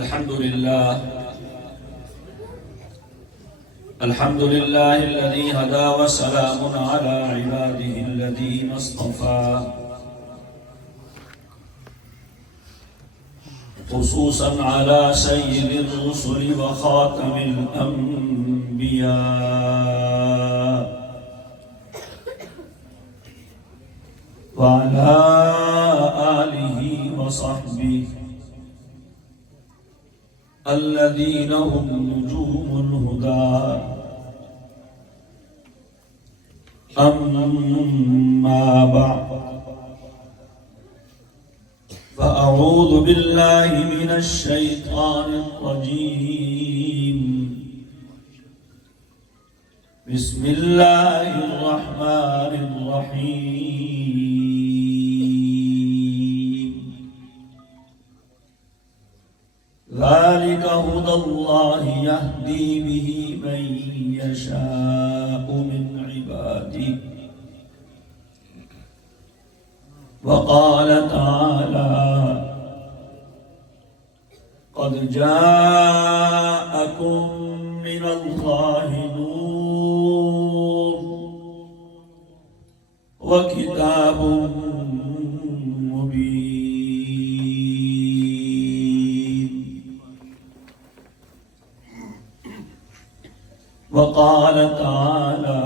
الحمد لله الذي هدى وسلام على عباده الذين اصطفى خصوصا على سيد الرسل وخاتم الأنبياء وعلى آله وصحبه الذين هم نجوم الهدى. أما بعد فأعوذ بالله من الشيطان الرجيم. بسم الله الرحمن الرحيم. ذلك هدى الله يهدي به من يشاء من عباده. وقال تعالى: قد جاءكم من الله نور وكتاب مبين. وقال تعالى: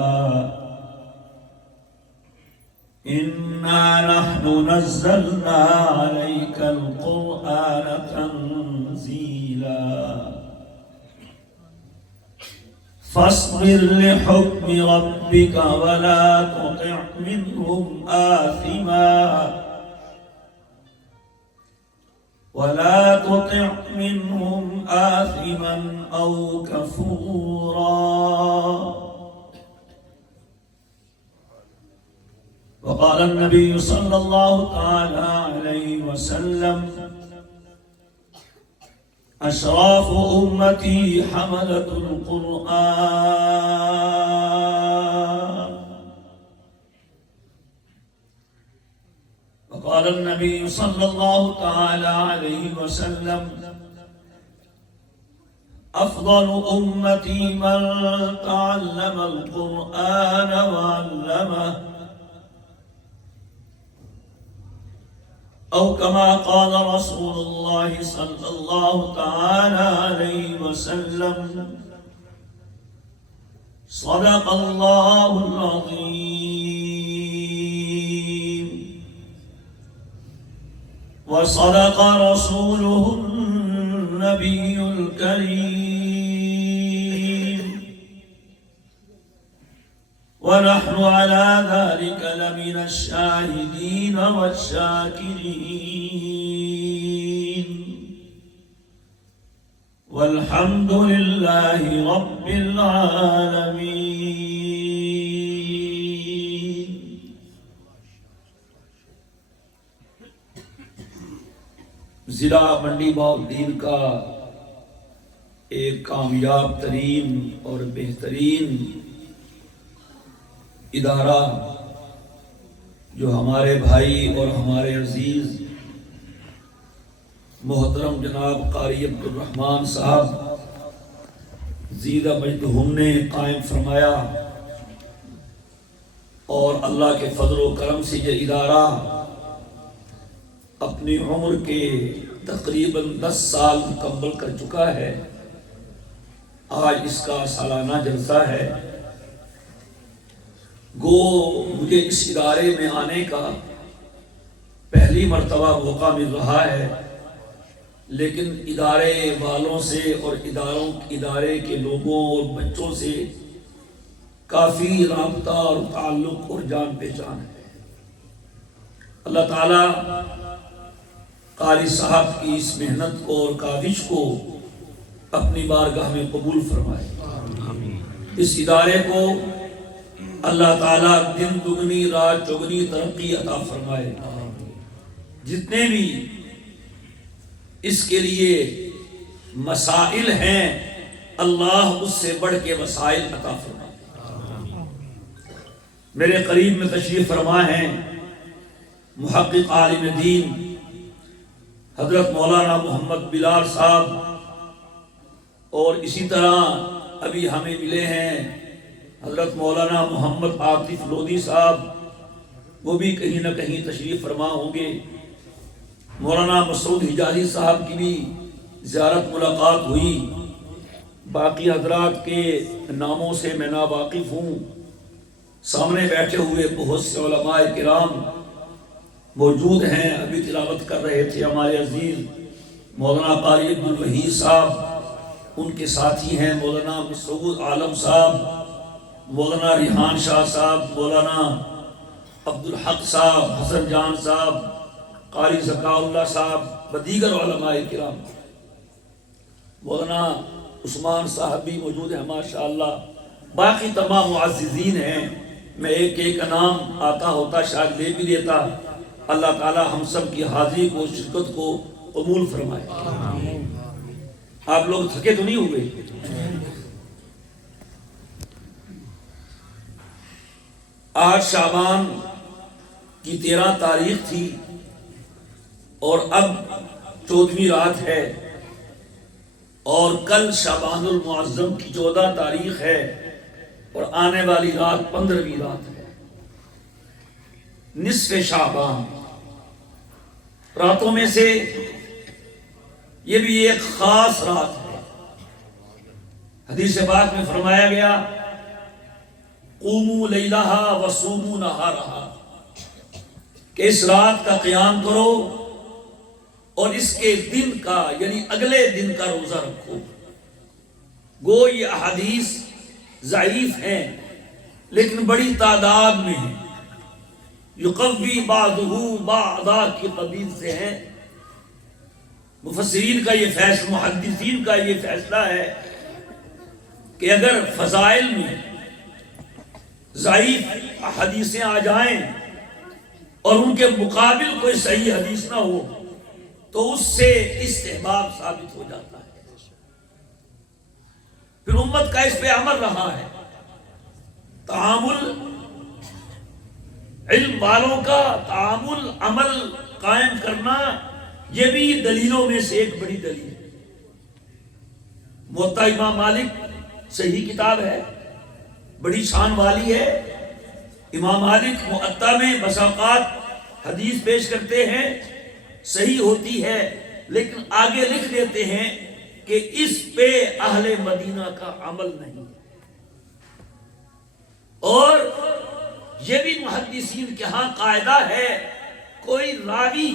إنا نحن نزلنا عليك القرآن تنزيلا فاصبر لحكم ربك ولا تطع منهم آثما أو كفورا. وقال النبي صلى الله تعالى عليه وسلم: أشراف أمتي حملة القرآن. وقال النبي صلى الله تعالى عليه وسلم: أفضل أمتي من تعلم القرآن وعلمه، أو كما قال رسول الله صلى الله تعالى عليه وسلم: صدق الله العظيم وصدق رسوله النبي الكريم، ونحن على ذلك لمن الشاهدين والشاكرين، والحمد لله رب العالمين. ضلع منڈی بہاؤالدین کا ایک کامیاب ترین اور بہترین ادارہ جو ہمارے بھائی اور ہمارے عزیز محترم جناب قاری عبدالرحمن صاحب زیدہ مجدہم نے قائم فرمایا، اور اللہ کے فضل و کرم سے یہ ادارہ اپنی عمر کے تقریباً 10 سال مکمل کر چکا ہے۔ آج اس کا سالانہ جلسہ ہے۔ گو مجھے اس ادارے میں آنے کا پہلی مرتبہ موقع مل رہا ہے، لیکن ادارے والوں سے اور ادارے کے لوگوں اور بچوں سے کافی رابطہ اور تعلق اور جان پہچان ہے۔ اللہ تعالیٰ قاری صاحب کی اس محنت کو اور کاوش کو اپنی بارگاہ میں قبول فرمائے۔ اس ادارے کو اللہ تعالیٰ دن دگنی رات چگنی ترقی عطا فرمائے۔ جتنے بھی اس کے لیے مسائل ہیں، اللہ اس سے بڑھ کے وسائل عطا فرمائے۔ میرے قریب میں تشریف فرما ہیں محقق عالم دین حضرت مولانا محمد بلال صاحب، اور اسی طرح ابھی ہمیں ملے ہیں حضرت مولانا محمد عاطف لودھی صاحب، وہ بھی کہیں نہ کہیں تشریف فرما ہوں گے۔ مولانا مسعود حجازی صاحب کی بھی زیارت ملاقات ہوئی۔ باقی حضرات کے ناموں سے میں ناواقف ہوں۔ سامنے بیٹھے ہوئے بہت سے علماء کرام موجود ہیں، ابھی تلاوت کر رہے تھے ہمارے عزیز مولانا قاری عبد الوحید صاحب، ان کے ساتھی ہیں مولانا مسعود عالم صاحب، مولانا ریحان شاہ صاحب، مولانا عبدالحق صاحب، حسن جان صاحب، قاری ذکاء اللہ صاحب و دیگر علماء کرام، مولانا عثمان صاحب بھی موجود ہیں ماشاءاللہ، باقی تمام معززین ہیں۔ میں ایک ایک کا نام آتا ہوتا شاید لے بھی لیتا۔ اللہ تعالی ہم سب کی حاضری کو، شرکت کو قبول فرمائے۔ آپ لوگ تھکے تو نہیں ہوئے؟ آج شعبان کی 13 تاریخ تھی اور اب 14ویں رات ہے، اور کل شعبان المعظم کی 14 تاریخ ہے، اور آنے والی رات 15ویں رات ہے، نصف شعبان۔ راتوں میں سے یہ بھی ایک خاص رات ہے۔ حدیث پاک میں فرمایا گیا قوموا لیلہا وصوموا نہارہا، کہ اس رات کا قیام کرو اور اس کے دن کا یعنی اگلے دن کا روزہ رکھو۔ گو یہ احادیث ضعیف ہیں لیکن بڑی تعداد میں ہیں، یقوی بعضہ بعضا کی قبیل سے ہیں۔ مفسرین کا یہ فیصلہ، محدثین کا یہ فیصلہ ہے کہ اگر فضائل میں ضعیف حدیثیں آ جائیں اور ان کے مقابل کوئی صحیح حدیث نہ ہو تو اس سے استحباب ثابت ہو جاتا ہے۔ پھر امت کا اس پہ عمل رہا ہے۔ تعامل علم والوں کا تعامل عمل قائم کرنا، یہ بھی دلیلوں میں سے ایک بڑی دلیل ہے۔ موطا امام مالک صحیح کتاب ہے، بڑی شان والی ہے۔ امام مالک موطا میں بسا اوقات حدیث پیش کرتے ہیں، صحیح ہوتی ہے، لیکن آگے لکھ دیتے ہیں کہ اس پہ اہل مدینہ کا عمل نہیں ہے۔ اور یہ بھی محدثین کے ہاں قاعدہ ہے، کوئی راوی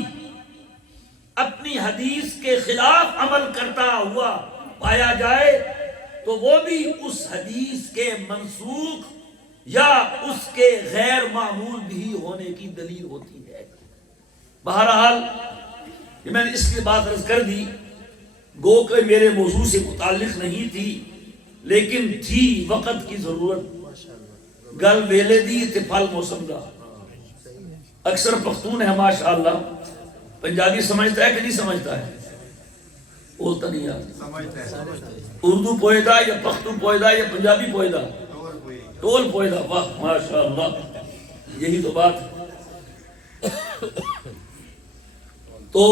اپنی حدیث کے خلاف عمل کرتا ہوا پایا جائے تو وہ بھی اس حدیث کے منسوخ یا اس کے غیر معمول بھی ہونے کی دلیل ہوتی ہے۔ بہرحال یہ میں نے اس لیے بات عرض کر دی، گو کہ میرے موضوع سے متعلق نہیں تھی، لیکن تھی وقت کی ضرورت۔ گل ویلے دی تے پھل موسم دا۔ اکثر پختون ہے ماشاءاللہ، پنجابی سمجھتا ہے کہ نہیں سمجھتا ہے؟ بولتا نہیں یار، اردو پوئیدہ یا پختو پوئیدہ یا پنجابی پوئیدہ؟ ٹول پوئیدہ، واہ ماشاءاللہ، یہی تو بات ہے۔ تو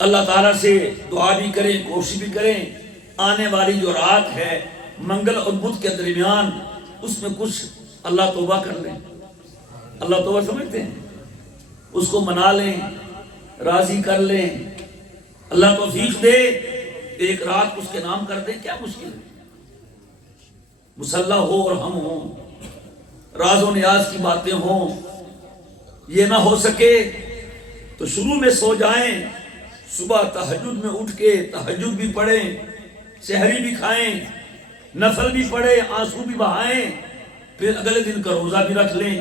اللہ تعالیٰ سے دعا بھی کریں، کوشش بھی کریں، آنے والی جو رات ہے منگل اور بدھ کے درمیان، اس میں کچھ اللہ توبہ کر لیں۔ اللہ توبہ سمجھتے ہیں؟ اس کو منا لیں، راضی کر لیں، اللہ توفیق دے، ایک رات اس کے نام کر دیں، کیا مشکل ہے؟ مصلی ہو اور ہم ہوں، راز و نیاز کی باتیں ہوں، یہ نہ ہو سکے تو شروع میں سو جائیں، صبح تہجد میں اٹھ کے تہجد بھی پڑھیں، سحری بھی کھائیں، نفل بھی پڑھیں، آنسو بھی بہائیں، پھر اگلے دن کا روزہ بھی رکھ لیں۔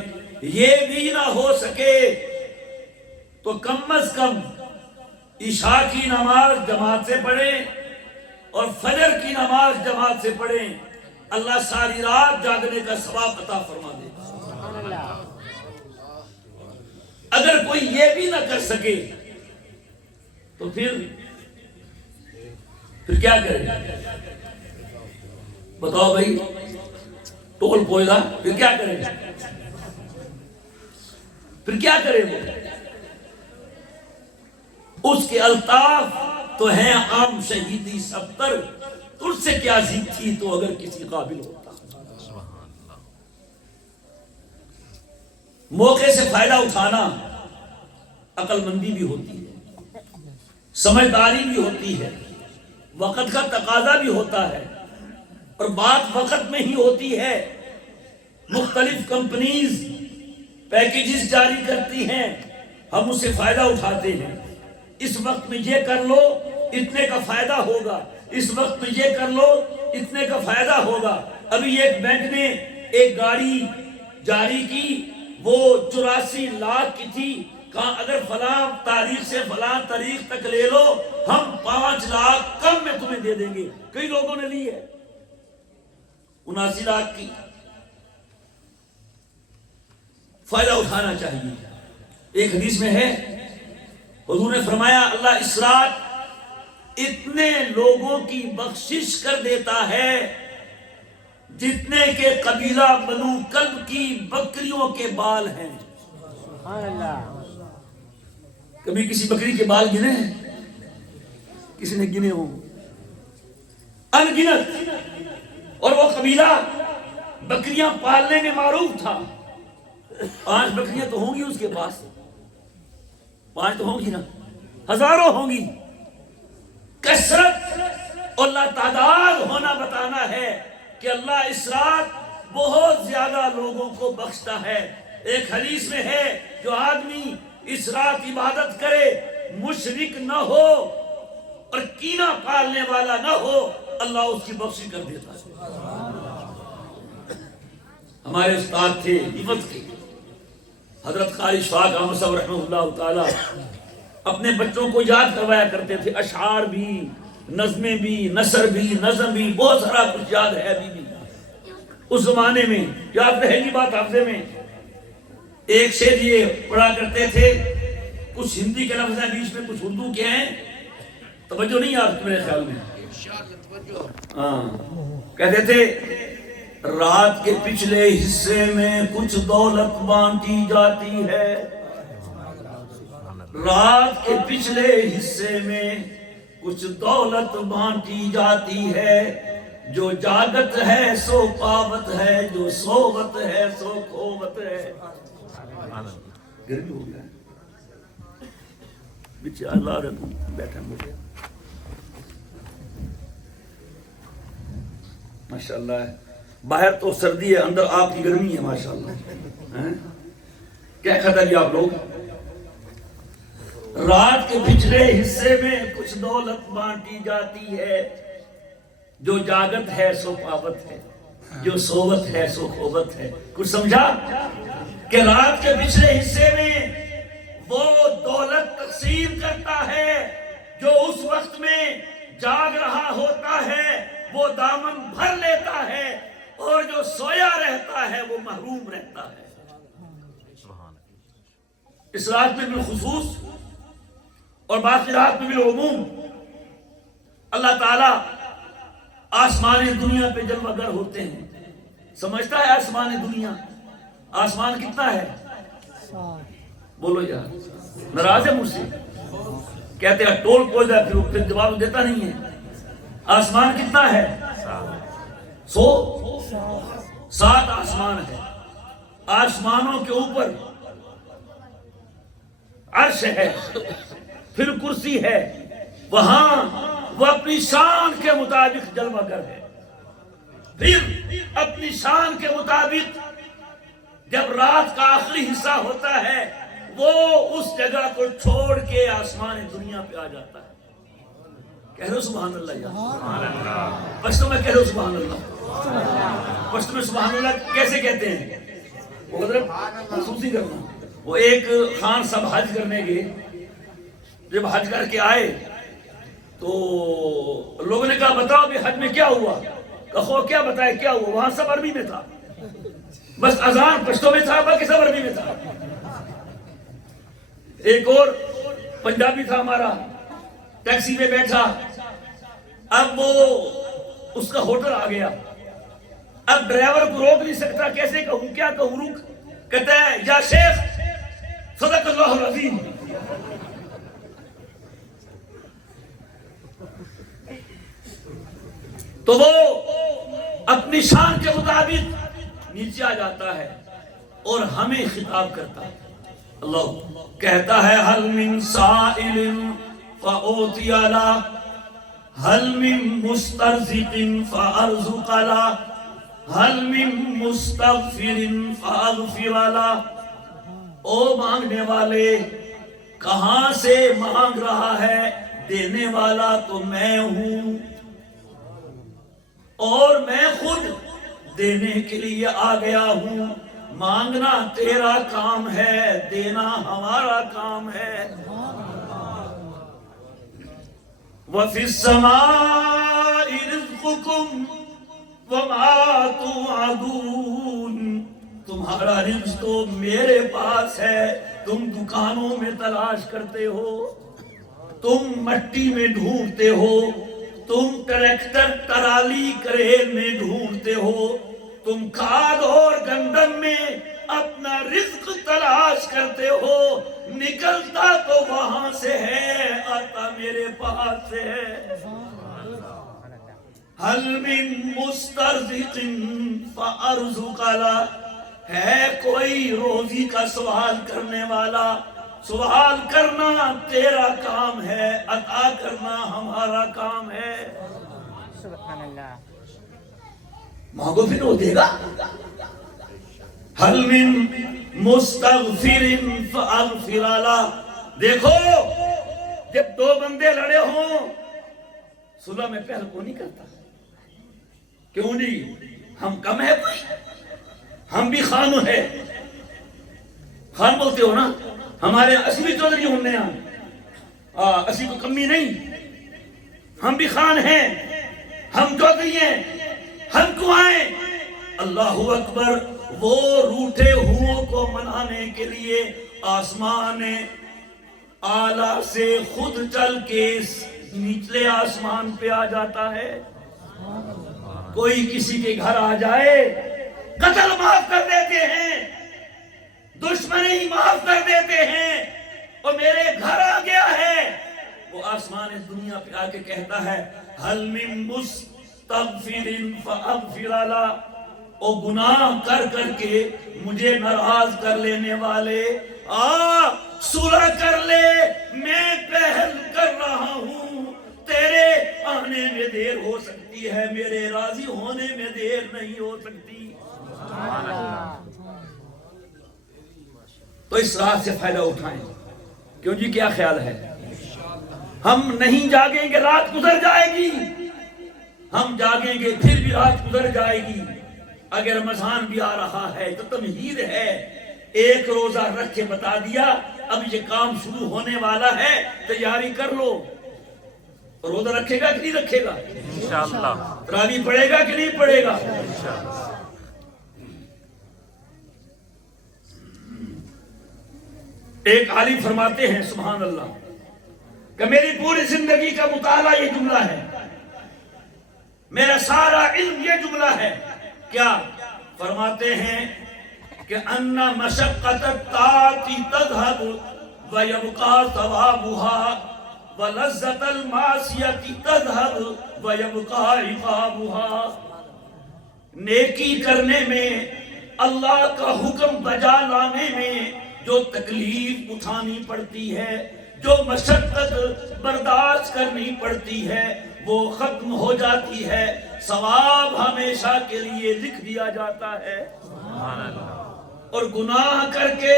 یہ بھی نہ ہو سکے تو کم از کم عشاء کی نماز جماعت سے پڑھیں اور فجر کی نماز جماعت سے پڑھیں، اللہ ساری رات جاگنے کا ثواب عطا فرما دے۔ اگر کوئی یہ بھی نہ کر سکے تو پھر کیا کرے؟ بتاؤ بھائی، ٹول پوئیدہ، پھر کیا کرے؟ پھر کیا کرے وہ؟ اس کے الطاف تو ہیں عام شہیدی سبتر، تجھ سے کیا ضد تھی تو اگر کسی قابل ہوتا۔ موقع سے فائدہ اٹھانا عقل مندی بھی ہوتی ہے، سمجھداری بھی ہوتی ہے، وقت کا تقاضا بھی ہوتا ہے، اور بات وقت میں ہی ہوتی ہے۔ مختلف کمپنیز پیکیجز جاری کرتی ہیں، ہم اس سے فائدہ اٹھاتے ہیں۔ اس وقت میں یہ کر لو اتنے کا فائدہ ہوگا، اس وقت میں یہ کر لو اتنے کا فائدہ ہوگا۔ ابھی ایک بینک نے ایک گاڑی جاری کی، وہ 84 لاکھ کی تھی، کہا اگر فلاں تاریخ سے فلاں تاریخ تک لے لو ہم 5 لاکھ کم میں تمہیں دے دیں گے۔ کئی لوگوں نے لی ہے 79 لاکھ کی۔ فائدہ اٹھانا چاہیے۔ ایک حدیث میں ہے، حضور نے فرمایا اللہ اس رات اتنے لوگوں کی بخشش کر دیتا ہے جتنے کے قبیلہ بنو کلب کی بکریوں کے بال ہیں۔ کبھی کسی بکری کے بال گنے ہیں؟ کسی نے گنے ہوں؟ ان گنت۔ اور وہ قبیلہ بکریاں پالنے میں معروف تھا۔ 5 بکریاں تو ہوں گی اس کے پاس، 5 تو ہوں گی نا، ہزاروں ہوں گی۔ کثرت اور لا تعداد ہونا بتانا ہے کہ اللہ اس رات بہت زیادہ لوگوں کو بخشتا ہے۔ ایک حدیث میں ہے جو آدمی اس رات عبادت کرے، مشرک نہ ہو اور کینہ پالنے والا نہ ہو، اللہ اس کی بخشش کر دیتا ہے۔ ہمارے استاد تھے حفظ کے حضرت قاری شفاق احمد صاحب رحمہ اللہ تعالی، اپنے بچوں کو یاد کروایا کرتے تھے، اشعار بھی، نظمیں بھی، نثر بھی، نظم بھی، بہت سارا کچھ یاد ہے ابھی بھی۔ اس زمانے میں یاد رہے گی بات حافظے میں۔ ایک شعر یہ پڑھا کرتے تھے، کچھ ہندی کے لفظ ہیں بیچ میں، کچھ اردو کے ہیں، توجہ نہیں آپ میرے خیال میں؟ کہتے تھے رات کے پچھلے حصے میں کچھ دولت بانٹی جاتی ہے، رات کے پچھلے حصے میں کچھ دولت بانٹی جاتی ہے، جو جاگت ہے سو پاوت ہے، جو سووت ہے سو کھووت ہے۔ گرمی ہو گیا بچے اللہ رکھوں بیٹھا مجھے ماشاءاللہ ہے، باہر تو سردی ہے، اندر آپ کی گرمی ہے ماشاءاللہ۔ کیا کہتا جی آپ لوگ؟ رات کے پچھلے حصے میں کچھ دولت بانٹی جاتی ہے، جو جاگت ہے سو پاوت ہے، جو سووت ہے سو کھووت ہے۔ کچھ سمجھا کہ رات کے پچھلے حصے میں وہ دولت تقسیم کرتا ہے جو اس وقت میں جاگ رہا ہوتا ہے، وہ دامن بھر لیتا ہے، اور جو سویا رہتا ہے وہ محروم رہتا ہے۔ اس رات میں بالخصوص اور باقی رات میں بالعموم اللہ تعالیٰ آسمان دنیا پہ جلوہ گر ہوتے ہیں۔ سمجھتا ہے آسمان دنیا؟ آسمان کتنا ہے؟ بولو یار، ناراض ہے مجھ سے؟ کہتے ہیں ٹول پودا، پھر جواب دیتا نہیں ہے۔ آسمان کتنا ہے؟ 7 آسمان ہے۔ آسمانوں کے اوپر عرش ہے، پھر کرسی ہے، وہاں وہ اپنی شان کے مطابق جلوہ گر ہے۔ پھر اپنی شان کے مطابق جب رات کا آخری حصہ ہوتا ہے وہ اس جگہ کو چھوڑ کے آسمان دنیا پہ آ جاتا ہے۔ کہہ رہے ہو سبحان اللہ یار؟ پشتو میں کہہ رہے ہو سبحان اللہ؟ پشتو میں سبحان اللہ کیسے کہتے ہیں؟ وہ حضرت محسوس ہی کرنا۔ وہ ایک خان صاحب حج کرنے گئے، جب حج کر کے آئے تو لوگوں نے کہا بتاؤ بھی حج میں کیا ہوا؟ کہو کیا بتائے کیا ہوا؟ وہاں سب عربی میں تھا، بس اذان پشتو میں تھا، باقی سب عربی میں تھا۔ ایک اور پنجابی تھا ہمارا، ٹیکسی میں بیٹھا، اب وہ اس کا ہوٹل آ گیا، اب ڈرائیور کو روک نہیں سکتا، کیسے کہوں کیا کہوں، روک، کہتا ہے یا شیخ صدق اللہ العظیم، تو وہ اپنی شان کے مطابق نیچے آ جاتا ہے اور ہمیں خطاب کرتا ہے. اللہ کہتا ہے حل من سائل فأوتی له حل من مسترزق فأرزق له حل من مستغفر فأغفر له. او مانگنے والے کہاں سے مانگ رہا ہے؟ دینے والا تو میں ہوں اور میں خود دینے کے لیے آ گیا ہوں. مانگنا تیرا کام ہے، دینا ہمارا کام ہے. وَفِي السَّمَاءِ رِزْقُكُمْ وَمَا تُوعَدُونَ. تمہارا رزق تو میرے پاس ہے، تم دکانوں میں تلاش کرتے ہو، تم مٹی میں ڈھونڈتے ہو، تم ٹریکٹر ٹرالی کریل میں ڈھونڈتے ہو، تم کھاد اور گندم میں اپنا رزق تلاش کرتے ہو. نکلتا تو وہاں سے ہے، آتا میرے پاس سے ہے. حل من مسترزق فأرزق له. ہے کوئی روزی کا سوال کرنے والا؟ سوال کرنا تیرا کام ہے، عطا کرنا ہمارا کام ہے. سبحان اللہ. مانگو پھر وہ دے گا. حل من مستغفر فاغفر له. دیکھو جب دو بندے لڑے ہوں صلح میں پہل کو نہیں کرتا. کیوں نہیں؟ ہم کم ہے کوئی؟ ہم بھی خان ہے. خان بولتے ہو نا، ہمارے اسی بھی چودھری ہونے ہیں، اسی کو کمی نہیں. ہم بھی خان ہیں، ہم چودھری ہیں، ہم کو آئیں. اللہ اکبر. وہ روٹھے ہوں کو منانے کے لیے آسمان اعلیٰ سے خود چل کے نچلے آسمان پہ آ جاتا ہے. کوئی کسی کے گھر آ جائے قتل معاف کر دیتے ہیں، دشمنی معاف کر دیتے ہیں. اور میرے گھر آ گیا ہے، وہ آسمان دنیا پہ آ کے کہتا ہے حل من مستغفر فاغفر له. او گناہ کر کر کے مجھے ناراض کر لینے والے، صلح کر لے. میں پہل کر رہا ہوں، تیرے آنے میں دیر ہو سکتی ہے، میرے راضی ہونے میں دیر نہیں ہو سکتی. تو اس رات سے فائدہ اٹھائیں. کیوں جی؟ کیا خیال ہے؟ ہم نہیں جاگیں گے رات گزر جائے گی، ہم جاگیں گے پھر بھی رات گزر جائے گی. اگر رمضان بھی آ رہا ہے تو تمہید ہے، ایک روزہ رکھ کے بتا دیا اب یہ کام شروع ہونے والا ہے، تیاری کر لو. روزہ رکھے گا کہ نہیں رکھے گا؟ انشاءاللہ. تراویح پڑھے گا کہ نہیں پڑھے گا؟ ایک عالم فرماتے ہیں سبحان اللہ کہ میری پوری زندگی کا مطالعہ یہ جملہ ہے، میرا سارا علم یہ جملہ ہے. کیا فرماتے ہیں کہ ان مشقت الطاعت تذهب ويبقى ثوابها ولذت المعصیت تذهب ويبقى عقابها. نیکی کرنے میں، اللہ کا حکم بجا لانے میں جو تکلیف اٹھانی پڑتی ہے، جو مشقت برداشت کرنی پڑتی ہے، وہ ختم ہو جاتی ہے، ثواب ہمیشہ کے لیے لکھ دیا جاتا ہے. اور گناہ کر کے،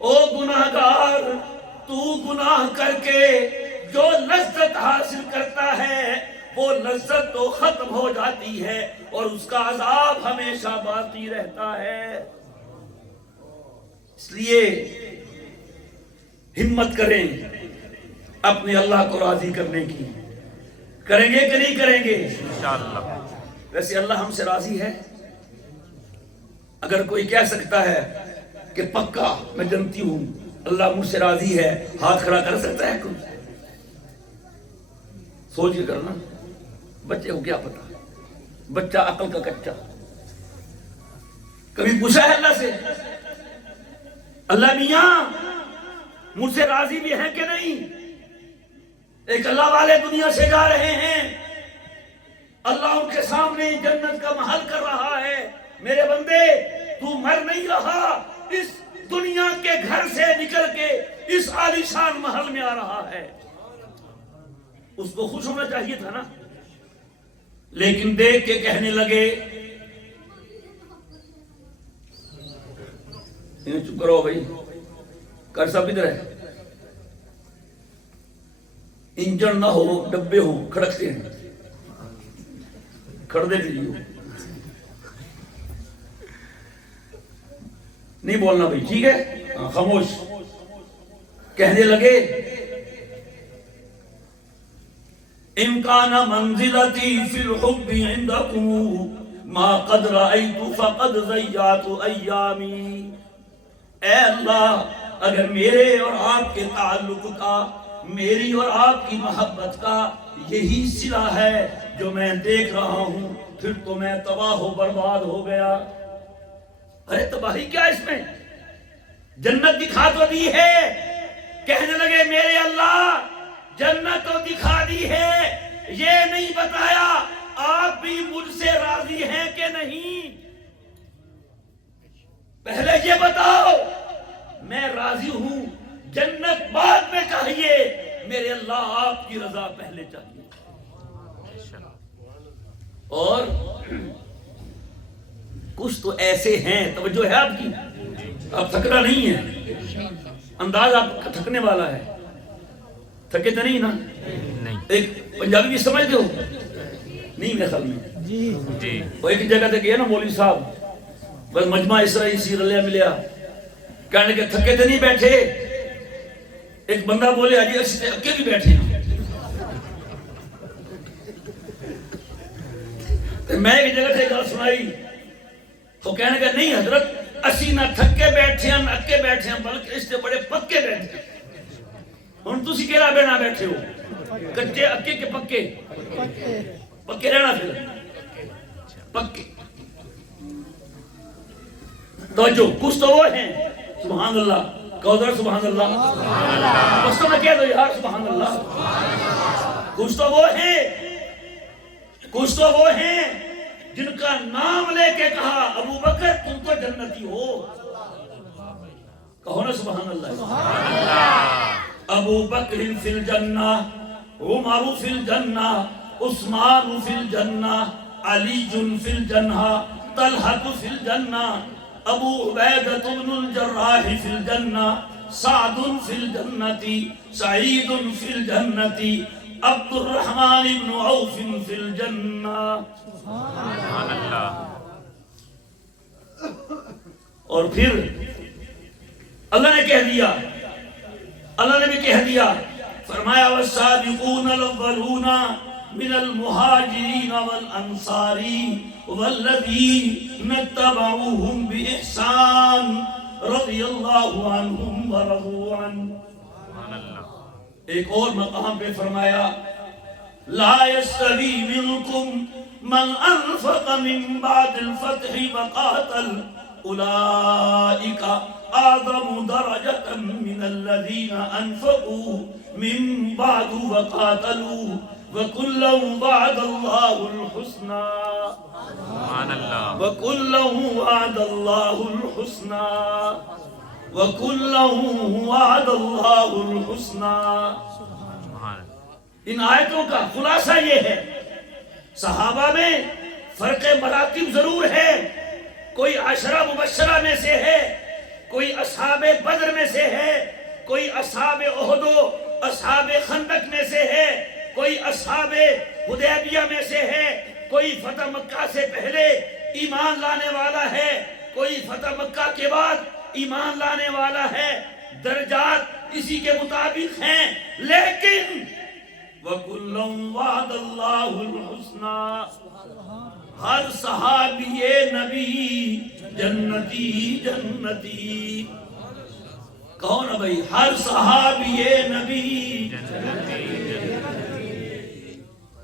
او گناہگار، تو گناہ کر کے جو لذت حاصل کرتا ہے وہ لذت تو ختم ہو جاتی ہے اور اس کا عذاب ہمیشہ باقی رہتا ہے. اس لیے ہمت کریں اپنے اللہ کو راضی کرنے کی. کریں گے کہ نہیں کریں گے؟ انشاءاللہ. ویسے اللہ ہم سے راضی ہے. اگر کوئی کہہ سکتا ہے کہ پکا میں جانتی ہوں اللہ مجھ سے راضی ہے، ہاتھ کھڑا کر سکتا ہے کوئی؟ سوچ کے کرنا. بچے کو کیا پتا، بچہ عقل کا کچا. کبھی پوچھا ہے اللہ سے اللہ میاں مجھ سے راضی بھی ہے کہ نہیں؟ ایک اللہ والے دنیا سے جا رہے ہیں، اللہ ان کے سامنے جنت کا محل کر رہا ہے، میرے بندے تو مر نہیں رہا، اس دنیا کے گھر سے نکل کے اس عالیشان محل میں آ رہا ہے۔ اس کو خوش ہونا چاہیے تھا نا، لیکن دیکھ کے کہنے لگے، چپ کرو بھائی، کر سب ادھر ہے، انجن نہ ہو، ڈبے ہو، کھڑکتے ہیں، کھڑے بھی نہیں بولنا بھائی، ٹھیک ہے، خاموش۔ کہنے لگے، ان کان منزلتی فی الحب عندکم ما قد رأیت فقد ضیعت ایامی۔ اے اللہ، اگر میرے اور آپ کے تعلق کا، میری اور آپ کی محبت کا یہی صلہ ہے جو میں دیکھ رہا ہوں، پھر تو میں تباہ و برباد ہو گیا۔ ارے تباہی کیا اس میں؟ جنت دکھا تو دی ہے۔ کہنے لگے میرے اللہ، جنت تو دکھا دی ہے، یہ نہیں بتایا آپ بھی مجھ سے راضی ہیں کہ نہیں؟ پہلے یہ بتاؤ، میں راضی ہوں، جنت بعد میں چاہیے، میرے اللہ آپ کی رضا پہلے چاہیے۔ اور کچھ تو ایسے ہیں، توجہ ہے آپ کی، اب تھکنا نہیں ہے، انداز آپ کا تھکنے والا ہے، تھکے تو نہیں نا؟ ایک پنجابی بھی سمجھتے ہو نہیں میرے خیال میں جی، وہ ایک جگہ تک گیا نا مولوی صاحب، بس مجمع اسرائیل سی رلیا ملیا، کہنے کہ تھکے تو نہیں بیٹھے؟ ایک بندہ بولے آجی اسی اکے بھی بیٹھے ہیں۔ میں ایک جگہ سے گل سنائی، تو کہنے کہ نہیں حضرت، اسی نہ تھکے بیٹھے ہیں نہ اکے بیٹھے ہیں، بلکہ اس سے بڑے پکے بیٹھے ہیں۔ ہن تسی کیڑا بنا بیٹھے ہو؟ کچے اکے کے پکے؟ پکے رہنا پھر پکے۔ توجہ، کچھ تو وہ ہیں، سبحان اللہ، کودر سبحان اللہ، بس تو میں کہہ دو یار سبحان اللہ۔ کچھ تو وہ ہیں، کچھ تو وہ ہیں جن کا نام لے کے کہا ابو بکر تم تو جنتی ہو، کہو نا سبحان اللہ۔ ابو بکر فی الجنہ، عمر فی الجنہ، عثمان فی الجنہ، علی فی الجنہ، طلحہ فی الجنہ، ابو عبیدہ بن الجراح فی الجنہ، سعد فی الجنہ، سعید فی الجنہ، عبد الرحمن بن عوف فی الجنہ۔ سبحان اللہ۔ اور پھر اللہ نے کہہ دیا، اللہ نے بھی کہہ دیا، فرمایا والسابقون الاولون من المہاجرین والانصار والذین اتبعوہم بإحسان رضی اللہ عنہم ورضوا عنہ۔ ایک اور مقام پہ فرمایا لا يستوی منکم من انفق من بعد الفتح وقاتل اولئک اعظم درجة من الذین انفقوا من بعد وقاتلوا وكلا وعد الله الحسنى وكلا وعد الله الحسنى وكلا وعد الله الحسنى۔ ان آیتوں کا خلاصہ یہ ہے، صحابہ میں فرق مراتب ضرور ہے، کوئی عشرہ مبشرہ میں سے ہے، کوئی اصحاب بدر میں سے ہے، کوئی اصحاب احد و اصحاب خندق میں سے ہے، کوئی اصحاب حدیبیہ میں سے ہے، کوئی فتح مکہ سے پہلے ایمان لانے والا ہے، کوئی فتح مکہ کے بعد ایمان لانے والا ہے، درجات اسی کے مطابق ہیں، لیکن وَكُلًّا وَعَدَ اللَّهُ الْحُسْنَى، ہر صحابی نبی جنتی جنتی، کہو نا بھائی، ہر صحابی نبی جنتی جنتی۔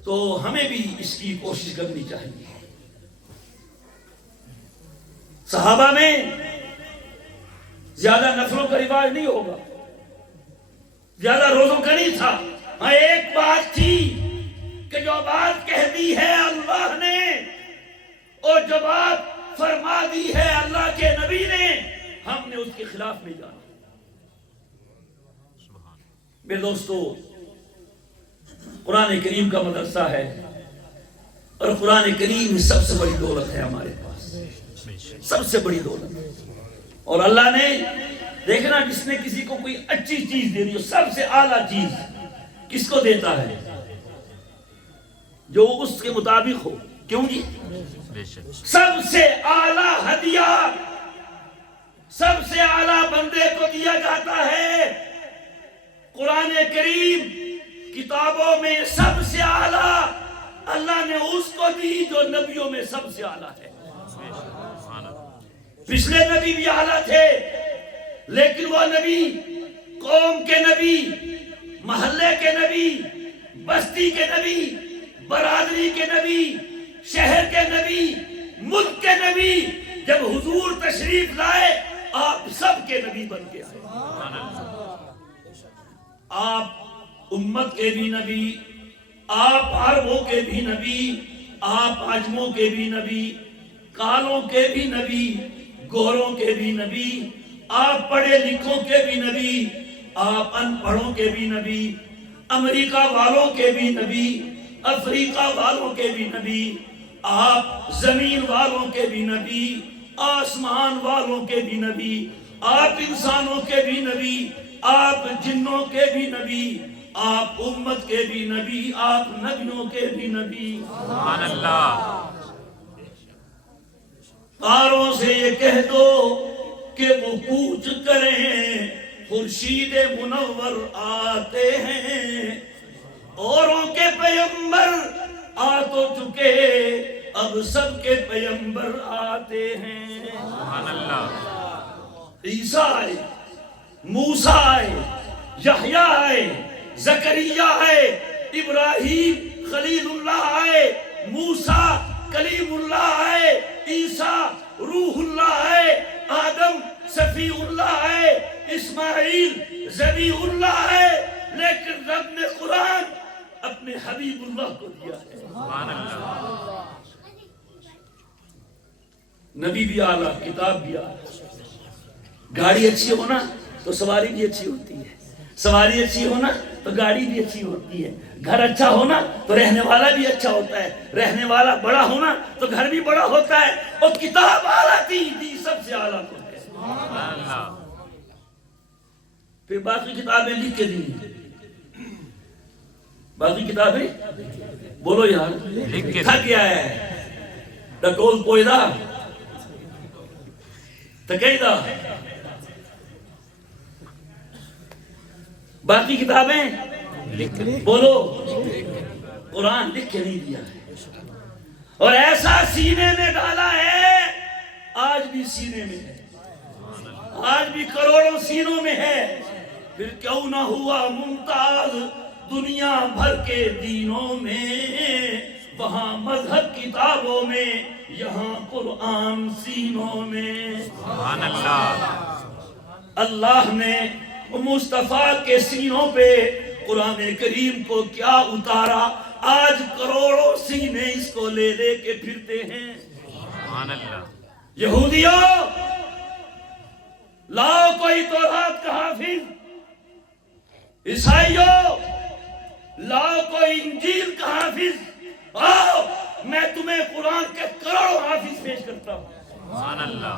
تو ہمیں بھی اس کی کوشش کرنی چاہیے۔ صحابہ میں زیادہ نفلوں کا رواج نہیں ہوگا، زیادہ روزوں کا نہیں تھا، ہاں ایک بات تھی کہ جو جو بات کہہ دی ہے اللہ نے اور جو بات فرما دی ہے اللہ کے نبی نے، ہم نے اس کے خلاف نہیں جانا۔ میرے دوستو، قرآن کریم کا مدرسہ ہے، اور قرآن کریم سب سے بڑی دولت ہے ہمارے پاس، سب سے بڑی دولت۔ اور اللہ نے دیکھنا، جس نے کسی کو کوئی اچھی چیز دے دی، سب سے اعلیٰ چیز کس کو دیتا ہے؟ جو اس کے مطابق ہو۔ کیوں جی؟ سب سے اعلیٰ ہدیہ سب سے اعلیٰ بندے کو دیا جاتا ہے قرآن کریم۔ کتابوں میں سب سے اعلیٰ اللہ نے اس کو دی جو نبیوں میں سب سے اعلیٰ ہے۔ پچھلے نبی بھی اعلیٰ تھے، لیکن وہ نبی قوم کے نبی، محلے کے نبی، بستی کے نبی، برادری کے نبی، شہر کے نبی، ملک کے نبی، جب حضور تشریف لائے آپ سب کے نبی بن کے آئے۔ آپ امت کے بھی نبی، آپ عربوں کے بھی نبی، آپ عجموں کے بھی نبی، کالوں کے بھی نبی، گوروں کے بھی نبی، آپ پڑھے لکھوں کے بھی نبی، آپ ان پڑھوں کے بھی نبی، امریکہ والوں کے بھی نبی، افریقہ والوں کے بھی نبی، آپ زمین والوں کے بھی نبی، آسمان والوں کے بھی نبی، آپ انسانوں کے بھی نبی، آپ جنوں کے بھی نبی، آپ امت کے بھی نبی، آپ نبیوں کے بھی نبی۔ سبحان اللہ۔ تاروں سے یہ کہہ دو کہ وہ کوچ کریں، خورشید منور آتے ہیں، اوروں کے پیغمبر آ تو چکے، اب سب کے پیغمبر آتے ہیں۔ سبحان اللہ۔ عیسیٰ آئے، موسیٰ آئے، یحییٰ آئے، زکریا آئے، ابراہیم خلیل اللہ آئے، موسیٰ کلیم اللہ آئے، عیسیٰ روح اللہ آئے، آدم صفی اللہ آئے، اسماعیل ذبیح اللہ آئے، لیکن رب نے قرآن اپنے حبیب اللہ کو دیا ہے۔ سبحان اللہ۔ نبی بھی اعلیٰ، کتاب بھی اعلیٰ۔ گاڑی اچھی ہونا تو سواری بھی اچھی ہوتی ہے، سواری اچھی ہونا تو گاڑی بھی اچھی ہوتی ہے، گھر اچھا ہونا تو رہنے والا بھی اچھا ہوتا ہے، رہنے والا بڑا ہونا تو گھر بھی بڑا ہوتا ہے، اور کتاب اعلیٰ دی سب سے اعلیٰ کو ہے۔ سبحان اللہ۔ پھر باقی کتابیں لکھ کے دی، باقی کتابیں بولو یار، لکھ کے تھک گیا ہے ڈٹول کوئدہ تقیدہ، باقی کتابیں بولو، قرآن لکھ کے نہیں دیا ہے، اور ایسا سینے میں ڈالا ہے، آج بھی سینے میں ہے، آج بھی کروڑوں سینوں میں ہے۔ پھر کیوں نہ ہوا ممتاز دنیا بھر کے دینوں میں، وہاں مذہب کتابوں میں، یہاں قرآن سینوں میں۔ سبحان اللہ۔ اللہ نے مصطفیٰ کے سینوں پہ قرآن کریم کو کیا اتارا، آج کروڑوں سینے اس کو لے لے کے پھرتے ہیں۔ سبحان اللہ۔ یہودیوں لاؤ کوئی تورات کا حافظ، عیسائیوں لاؤ کوئی انجیل کا حافظ، آؤ میں تمہیں قرآن کے کروڑوں حافظ پیش کرتا ہوں۔ سبحان اللہ۔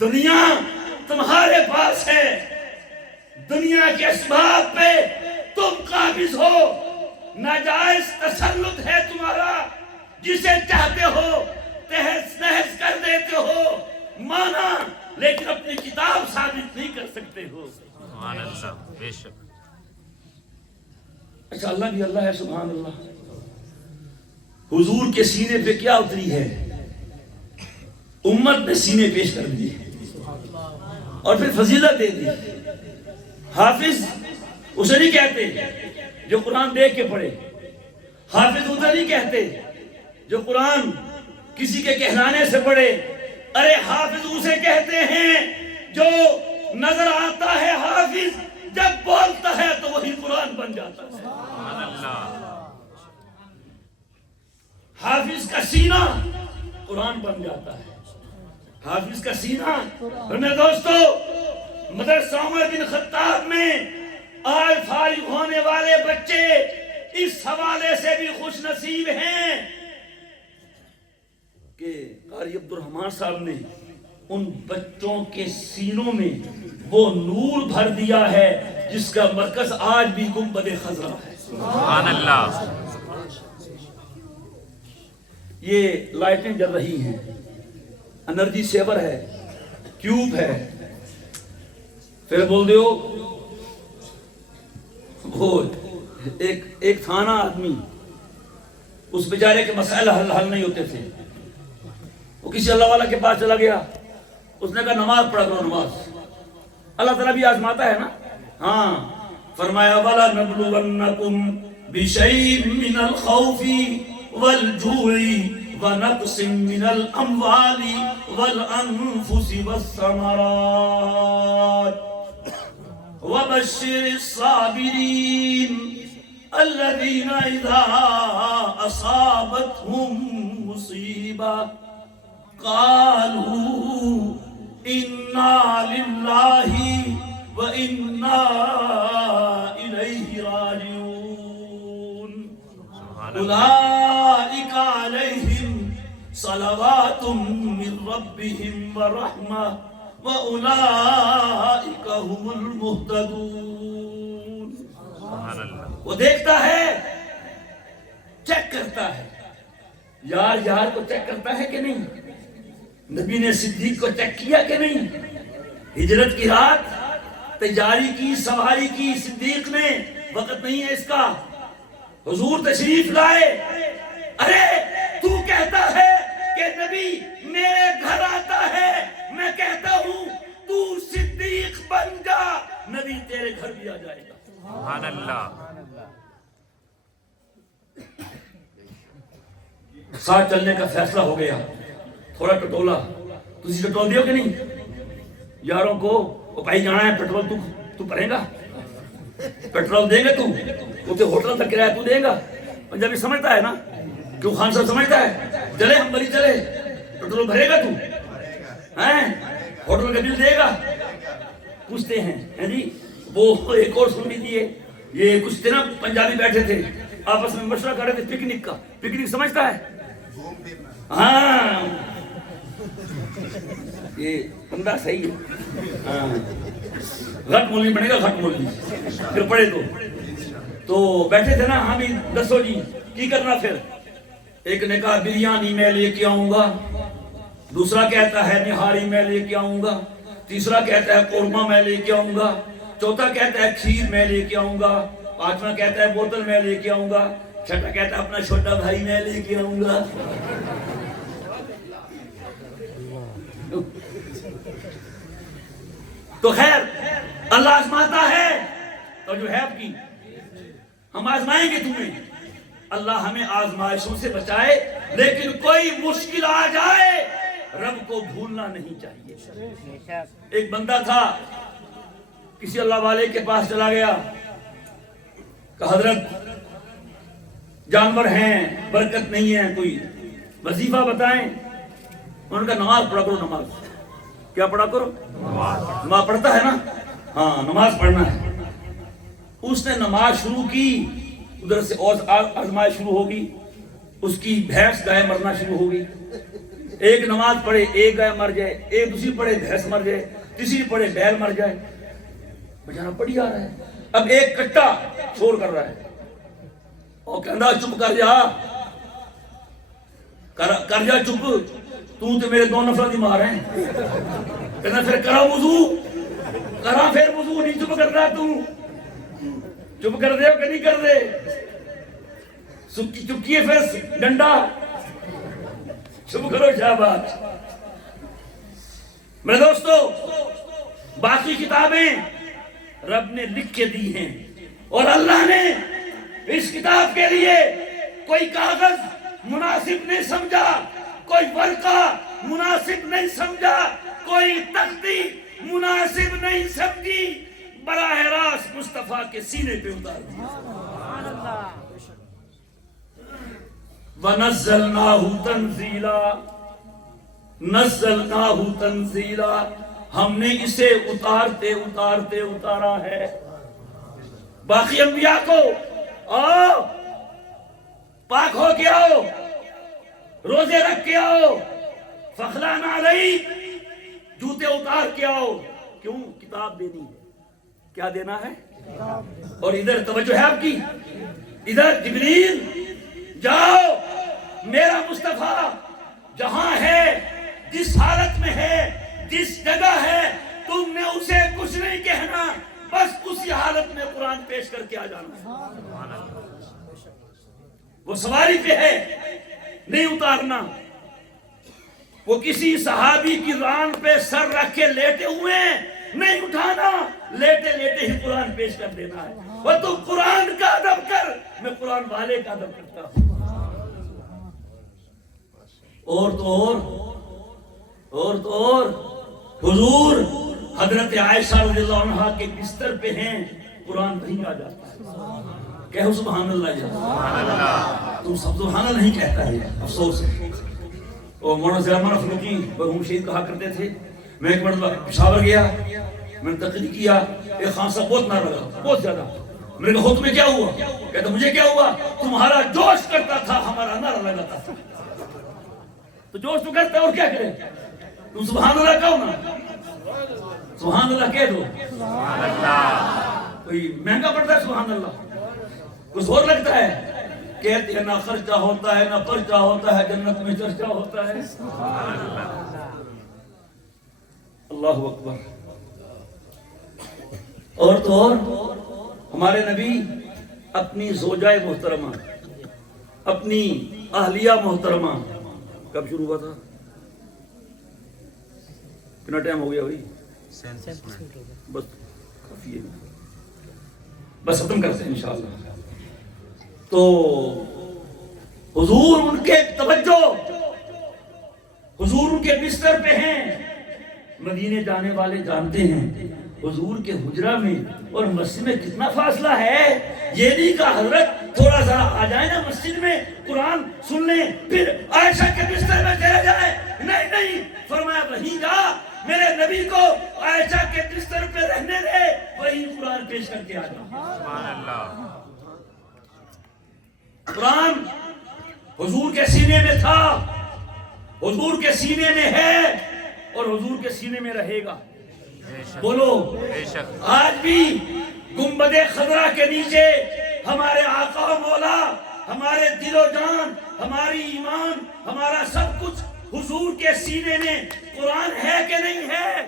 دنیا تمہارے پاس ہے، دنیا کے اسباب پہ تم قابض ہو، ناجائز تسلط ہے تمہارا، جسے چاہتے ہو تہس نہس کر دیتے ہو، مانا لیکن اپنی کتاب ثابت نہیں کر سکتے ہو۔ سبحان اللہ۔ بے شک۔ اچھا اللہ بھی اللہ ہے، سبحان اللہ۔ حضور کے سینے پہ کیا اتری ہے، امت نے سینے پیش کر دی اور پھر فضیلت دے دی۔ حافظ اسے نہیں کہتے جو قرآن دیکھ کے پڑھے، حافظ اسے نہیں کہتے جو قرآن کسی کے کہلانے سے پڑھے، ارے حافظ اسے کہتے ہیں جو نظر آتا ہے حافظ، جب بولتا ہے تو وہی قرآن بن جاتا ہے۔ سبحان اللہ۔ حافظ کا سینہ قرآن بن جاتا ہے، حافظ کا سینہ۔ میرے دوستو، مدرسہ عمر بن خطاب میں آج فارغ ہونے والے بچے اس حوالے سے بھی خوش نصیب ہیں کہ قاری عبد الرحمن صاحب نے ان بچوں کے سینوں میں وہ نور بھر دیا ہے جس کا مرکز آج بھی گنبد خضرا ہے۔ سبحان اللہ۔ یہ لائٹیں جل رہی ہیں، انرجی سیور ہے، ٹیوب ہے، پھر بول دیو وہ ایک تھا نا آدمی، اس بیچارے کے مسائل حل نہیں ہوتے تھے، وہ کسی اللہ والا کے پاس چلا گیا، اس نے کہا نماز پڑھا کرو نماز۔ اللہ تعالیٰ بھی آزماتا ہے نا، ہاں، فرمایا وَلَا نَبْلُوَنَّكُمْ بِشَيْءٍ مِّنَ الْخَوْفِ وَالْجُوعِ وَنَقْصٍ مِّنَ الْأَمْوَالِ وَالْأَنفُسِ وَالثَّمَرَاتِ وَبَشِّرِ الصَّابِرِينَ الَّذِينَ إِذَا أَصَابَتْهُم مُّصِيبَةٌ قَالُوا إِنَّا لِلَّهِ وَإِنَّا إِلَيْهِ راجعون أُولَئِكَ عَلَيْهِمْ صَلَوَاتٌ مِّن رَّبِّهِمْ وَرَحْمَةٌ وَأُولَئِكَ هُمُ الْمُهْتَدُونَ۔ سبحان اللہ۔ وہ دیکھتا ہے، چیک کرتا ہے، یار کو چیک کرتا ہے کہ نہیں؟ نبی نے صدیق کو چیک کیا کہ نہیں؟ ہجرت کی رات تجاری کی، سواری کی، صدیق نے وقت نہیں ہے اس کا، حضور تشریف لائے، ارے تو کہتا ہے کہ نبی میرے گھر آتا ہے، میں کہتا ہوں تو صدیق بن جا، نبی تیرے گھر بھی آ جائے گا۔ سبحان اللہ۔ ساتھ چلنے کا فیصلہ ہو گیا، تھوڑا ٹٹولا، تسی ٹٹول دیو کہ نہیں یاروں کو؟ وہ بھائی جانا ہے پیٹرول، تو بھرے گا؟ پیٹرول دے گا تو ہوٹل تک کرایہ تو دے گا؟ پنجابی سمجھتا ہے نا، کیوں خان صاحب سمجھتا ہے؟ چلے ہم بری چلے، پیٹرول بھرے گا تو؟ ہوٹل کا بل دے گا؟ پوچھتے ہیں جی۔ وہ ایک اور سن لیجیے، یہ کچھ تھے نا پنجابی بیٹھے تھے، آپس میں مشورہ کر رہے تھے پکنک کا۔ پکنک سمجھتا ہے؟ ہاں، یہ بندہ صحیح ہے، ہاں، غٹ مولوی بنے گا، غٹ مولوی پھر پڑھے تو بیٹھے تھے نا، ہم ہی دسو جی کی کرنا پھر؟ ایک نے کہا بریانی میں لے کے آؤں گا، دوسرا کہتا ہے نہاری میں لے کے آؤں گا، تیسرا کہتا ہے قورمہ میں لے کے آؤں گا، چوتھا کہتا ہے کھیر میں لے کے آؤں گا، پانچواں کہتا ہے بوتل میں لے کے آؤں گا، چھٹا کہتا ہے اپنا چھوٹا بھائی میں لے کے آؤں گا۔ تو خیر اللہ آزماتا ہے، تو جو ہے آپ کی ہم آزمائیں گے تمہیں، اللہ ہمیں آزمائشوں سے بچائے، لیکن کوئی مشکل آ جائے رب کو بھولنا نہیں چاہیے۔ ایک بندہ تھا کسی اللہ والے کے پاس چلا گیا کہ حضرت جانور ہیں، برکت نہیں ہے، کوئی وظیفہ بتائیں۔ انہوں نے کہا نماز پڑھا کرو، نماز کیا پڑھا کرو؟ نماز پڑھتا ہے نا، ہاں نماز پڑھنا ہے۔ اس نے نماز شروع کی، ادھر سے اور آزمائش شروع ہوگی، اس کی بھینس گائے مرنا شروع ہوگی۔ ایک نماز پڑھے ایک گائے مر جائے، ایک دوسری پڑھے بھینس مر جائے، تیسری پڑھے بیل مر جائے، بیچارہ پڑھی آ رہا ہے۔ اب ایک کٹا شور کر رہا ہے، اور کہنا چپ کر جا، کر جا چپ، تو میرے دو نفرہ دی مار ہیں۔ کہنا پھر کرا وضو، کرا پھر وضو، نہیں چپ کر رہا، تو چپ کر دے کہ نہیں کر دے؟ چپکیے پھر ڈنڈا، چپ کرو، شاباش۔ میرے دوستو، باقی کتابیں رب نے لکھ کے دی ہیں، اور اللہ نے اس کتاب کے لیے کوئی کاغذ مناسب نہیں سمجھا، کوئی ورقہ مناسب نہیں سمجھا، کوئی تختی مناسب نہیں سمجھی، براہ راست مصطفیٰ کے سینے پہ اتار دیا۔ وَنَزَّلْنَاهُ تَنزِيلًا، نَزَّلْنَاهُ تَنزِيلًا، ہم نے اسے اتارتے اتارتے اتارا ہے۔ باقی انبیاء کو آؤ پاک ہو کے آؤ، روزے رکھ کے آؤ، فخلان علیہ جوتے اتار کے آؤ، کیوں؟ کتاب دینی ہے۔ کیا دینا ہے؟ اور ادھر توجہ ہے آپ کی، ادھر جبریل جاؤ، میرا مصطفیٰ جہاں ہے، جس حالت میں ہے، جس جگہ ہے، تم نے اسے کچھ نہیں کہنا، بس اسی حالت میں قرآن پیش کر کے آ جانا۔ وہ سواری پہ ہے، نہیں اتارنا۔ وہ کسی صحابی کی ران پہ سر رکھ کے لیٹے ہوئے ہیں، نہیں اٹھانا، لیٹے لیٹے ہی قرآن پیش کر دینا ہے۔ اور تو قرآن کا ادب کر، میں قرآن والے کا ادب کرتا ہوں۔ اور تو حضور حضرت عائشہ رضی اللہ عنہا کے بستر پہ ہیں، قرآن وہیں آ جاتا ہے۔ کہو سبحان اللہ یا تم سب سبحان اللہ نہیں کہتا ہے، افسوس ہے۔ اور مولانا زیرمان فروقی مرحوم شہید کہا کرتے تھے، میں ایک مرتبہ پشاور گیا، میں نے تقریر کیا، ایک خان صاحب بہت نعرہ لگا، بہت زیادہ۔ میں نے کہا خود میں کیا ہوا؟ کہتا مجھے کیا ہوا؟ تمہارا جوش کرتا تھا، ہمارا نعرہ لگاتا تھا۔ تو جوش تو کرتا ہے اور کیا کرے؟ تم سبحان اللہ کہو نا، سبحان اللہ کہہ دو۔ کوئی مہنگا پڑتا ہے سبحان اللہ؟ کچھ اور لگتا ہے؟ کہتے ہیں نہ خرچہ ہوتا ہے، نہ پرچہ ہوتا ہے، جنت میں چرچا ہوتا ہے۔ اللہ اکبر۔ اور تو اور ہمارے نبی اپنی زوجہ محترمہ، اپنی اہلیہ محترمہ، کب شروع ہوا تھا؟ کتنا ٹائم ہو گیا بھائی؟ بس کافی ہے، بس ختم کرتے ہیں انشاءاللہ۔ تو حضور ان کے توجہ، حضور ان کے بستر پہ ہیں، مدینے جانے والے جانتے ہیں حضور کے حجرہ میں اور مسجد میں کتنا فاصلہ ہے۔ یہ نہیں کہا حضرت تھوڑا ذرا آ جائیں نا مسجد میں، قرآن سن لیں، پھر عائشہ کے بستر میں چلے جائیں۔ نہیں، فرمایا وہیں جا، میرے نبی کو عائشہ کے بستر پہ رہنے دے، وہیں قرآن پیش کر کے آ جا۔ سبحان اللہ۔ قرآن حضور کے سینے میں تھا، حضور کے سینے میں ہے، اور حضور کے سینے میں رہے گا۔ بولو، آج بھی گنبد خضرا کے نیچے ہمارے آقا و مولا، ہمارے دل و جان، ہماری ایمان، ہمارا سب کچھ حضور کے سینے میں قرآن ہے کہ نہیں ہے؟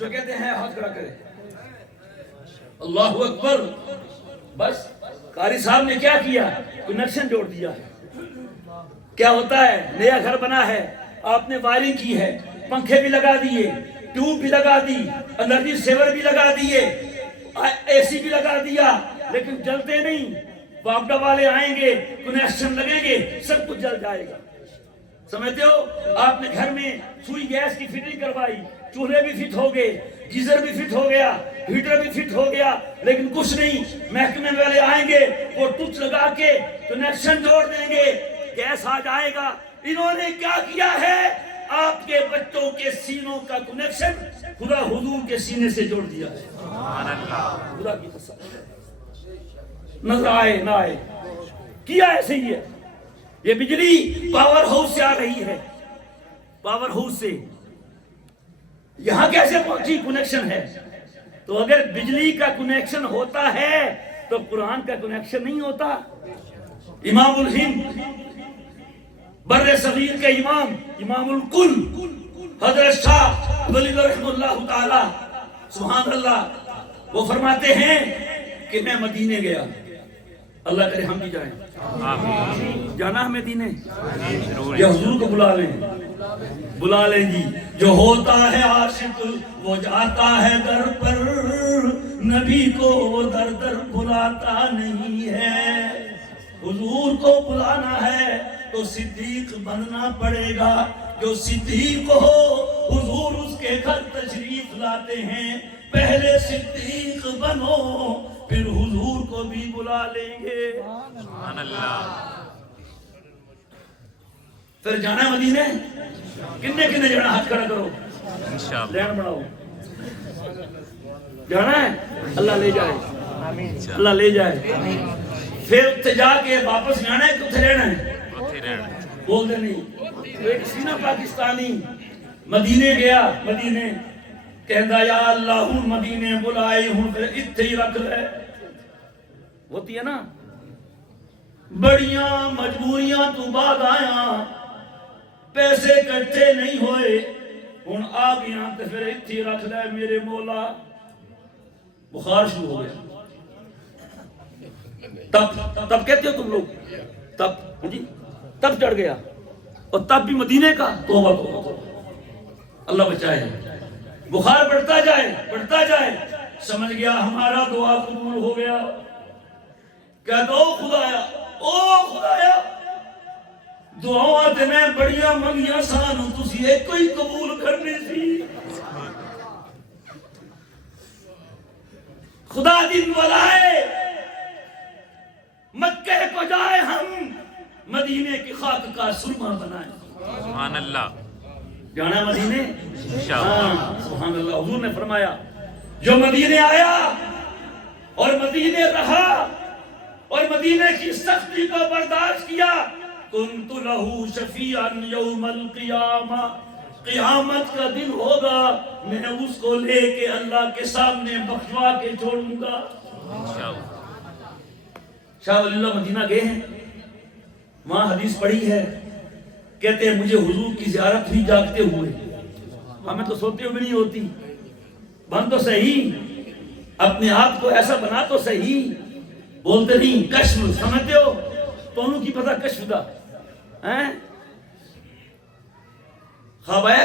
جو کہتے ہیں ہاتھ کھڑا کرے، اللہ اکبر۔ بس قاری صاحب نے کیا کیا؟ کنیکشن جوڑ دیا ہے۔ کیا ہوتا ہے؟ نیا گھر بنا ہے، آپ نے وائرنگ کی ہے، پنکھے بھی لگا دیے، ٹیوب بھی لگا دی، انرجی سیور بھی لگا دیے، اے سی بھی لگا دیا، لیکن جلتے نہیں۔ واپڈا والے آئیں گے، کنیکشن لگیں گے، سب کچھ جل جائے گا۔ سمجھتے ہو؟ آپ نے گھر میں سوئی گیس کی فٹنگ کروائی، چولہے بھی فٹ ہو گئے، گیزر بھی فٹ ہو گیا، ہیٹر بھی فٹ ہو گیا، لیکن کچھ نہیں۔ محکمے والے آئیں گے، وہ ٹچ لگا کے کنیکشن جوڑ دیں گے، گیس آ جائے گا۔ انہوں نے کیا کیا ہے؟ آپ کے بچوں کے سینوں کا کنیکشن خدا حضور کے سینے سے جوڑ دیا ہے۔ سبحان اللہ۔ خدا کی قسم، نظر آئے نہ آئے، کیا ایسے ہی ہے۔ یہ بجلی پاور ہاؤس سے آ رہی ہے، پاور ہاؤس سے یہاں کیسے پہنچی؟ کنیکشن ہے۔ تو اگر بجلی کا کنیکشن ہوتا ہے تو قرآن کا کنیکشن نہیں ہوتا۔ امام الہند، بر صغیر کے امام، امام الکل حضرت شاہ ولی رحمہ اللہ تعالی، سبحان اللہ، وہ فرماتے ہیں کہ میں مدینے گیا، اللہ کرے ہم بھی جائیں، آمین۔ جانا ہمیں مدینے، ضرور۔ یا حضور کو بلا لیں جی۔ جو ہوتا ہے عاشق وہ جاتا ہے در پر، نبی کو وہ در در بلاتا نہیں ہے۔ حضور کو بلانا ہے تو صدیق بننا پڑے گا، جو صدیق ہو حضور اس کے گھر تشریف لاتے ہیں۔ پہلے صدیق بنو پھر حضور کو بھی بلا لیں گے۔ سبحان اللہ۔ پھر جانا ہے مدینے؟ کنے کنے جانا؟ ہاتھ کھڑا کرو، انشاءاللہ لین بناؤ، جانا ہے؟ اللہ لے جائے، اللہ لے جائے۔ پھر اتنے جا کے واپس جانا ہے کہ اتنے رہنا ہے؟ اتھے رہنا بول دے نہیں۔ ایک سی نا پاکستانی مدینے گیا، مدینے کہندا یا اللہ ہوں مدینے بلائے ہوں پھر اتھے ہی رکھ لے۔ ہوتی ہے نا بڑیاں مجبوریاں تو بعد آیا، پیسے کٹھے نہیں ہوئے، ہن آ گیا تو پھر اتھے ہی رکھ لے میرے مولا۔ بخار شروع ہو گیا، تب کہتے ہو تم لوگ، تب جی تب چڑھ گیا، اور تب بھی مدینے کا توبہ توبہ، اللہ بچائے۔ بخار بڑھتا جائے، سمجھ گیا ہمارا دعا قبول ہو گیا۔ کہتا او خدایا دعاواں تے میں بڑیاں منگیاں سانو تسی ایک کوئی قبول کرنی سی۔ خدا دن بلائے مکے کو جائے ہم مدینے کی خاک کا سرما بنائے۔ سبحان اللہ جانا مدینے؟ انشاءاللہ سبحان اللہ۔ حضور نے فرمایا جو مدینے آیا اور مدینے رہا اور مدینے کی سختی کو برداشت کیا، کنت لہو شفیعا یوم القیامہ، قیامت کا دن ہوگا میں اس کو لے کے اللہ کے سامنے بخشوا کے چھوڑوں گا۔ انشاءاللہ شاہ ولی اللہ مدینہ گئے ہیں، وہاں حدیث پڑھی ہے، کہتے ہیں مجھے حضور کی زیارت ہوئی جاگتے ہوئے، ہمیں تو سوتے ہوئے نہیں ہوتی، بن تو صحیح، اپنے آپ کو ایسا بنا تو صحیح، بولتے نہیں کشف، سمجھتے ہو تو انہوں کی پتہ کشف دا خواب آیا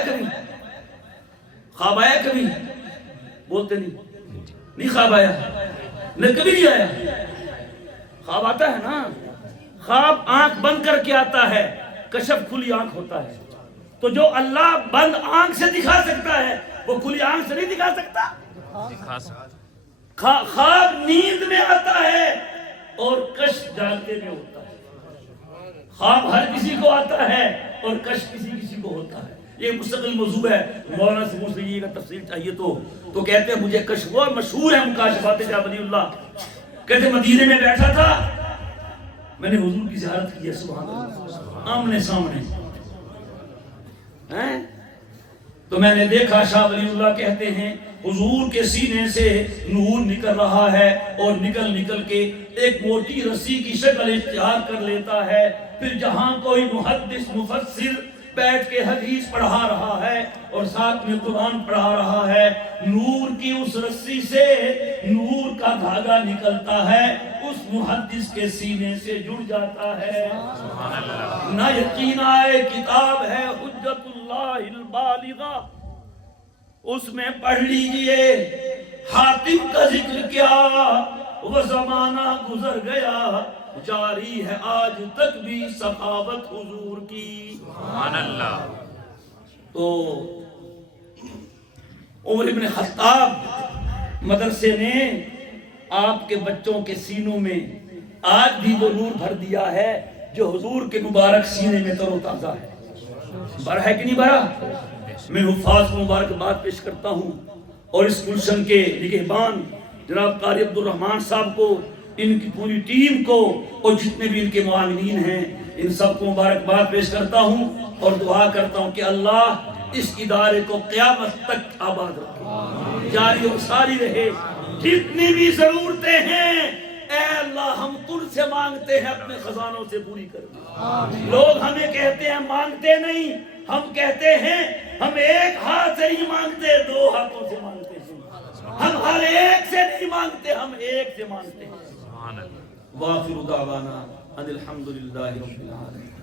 کبھی؟ بولتے نہیں خواب آیا، نہیں کبھی نہیں آیا۔ خواب آتا ہے نا، خواب آنکھ بند کر کے آتا ہے، کشف کھلی آنکھ ہوتا ہے۔ تو جو اللہ بند آنکھ سے دکھا سکتا ہے وہ کھلی آنکھ سے نہیں دکھا سکتا۔ دکھا سکتا خواب نیند میں آتا ہے اور کشف جاگتے میں ہوتا ہے۔ خواب ہر کسی کو آتا ہے اور کشف کسی کو ہوتا ہے۔ یہ مستقل موضوع ہے، مولانا سے پوچھ لیجیے گا تفصیل چاہیے تو کہتے ہیں مجھے کشف ہوا، مشہور ہے مکاشفات شاہ ولی اللہ، کہتے مدینے میں بیٹھا تھا، میں نے حضور کی زیارت کی ہے، سبحان اللہ، آمنے سامنے تو میں نے دیکھا، شاہ ولی اللہ کہتے ہیں حضور کے سینے سے نور نکل رہا ہے اور نکل کے ایک موٹی رسی کی شکل اختیار کر لیتا ہے، پھر جہاں کوئی محدث مفسر بیٹھ کے حدیث پڑھا رہا ہے اور ساتھ میں قرآن پڑھا رہا ہے، نور کی اس رسی سے نور کا دھاگا نکلتا ہے، اس محدث کے سینے سے جڑ جاتا ہے۔ نہ یقین آئے کتاب ہے حجت اللہ البالغہ، اس میں پڑھ لیجئے حاتم کا ذکر کیا، وہ زمانہ گزر گیا، جاری ہے آج تک بھی سخاوت حضور کی۔ سبحان اللہ۔ تو عمر بن خطاب مدرسے نے آپ کے بچوں کے سینوں میں آج بھی وہ نور بھر دیا ہے جو حضور کے مبارک سینے میں تر و تازہ ہے۔ بھرا ہے کہ نہیں بھرا؟ میں حفاظ کو مبارکباد پیش کرتا ہوں اور اس گلشن کے نگہبان جناب قاری عبد الرحمن صاحب کو، ان کی پوری ٹیم کو اور جتنے بھی ان کے معاونین ہیں، ان سب کو مبارکباد پیش کرتا ہوں اور دعا کرتا ہوں کہ اللہ اس ادارے کو قیامت تک آباد رکھے، جاری اور ساری رہے۔ جتنی بھی ضرورتیں ہیں اے اللہ ہم تجھ سے مانگتے ہیں، اپنے خزانوں سے پوری کر دے۔ لوگ ہمیں کہتے ہیں مانگتے نہیں، ہم کہتے ہیں ہم ایک ہاتھ سے نہیں مانگتے، دو ہاتھوں سے مانگتے ہیں۔ ہم ہر ایک سے نہیں مانگتے، ہم ایک سے مانگتے ہیں۔ سبحان اللہ۔ وآخر دعوانا ان الحمدللہ رب العالمین۔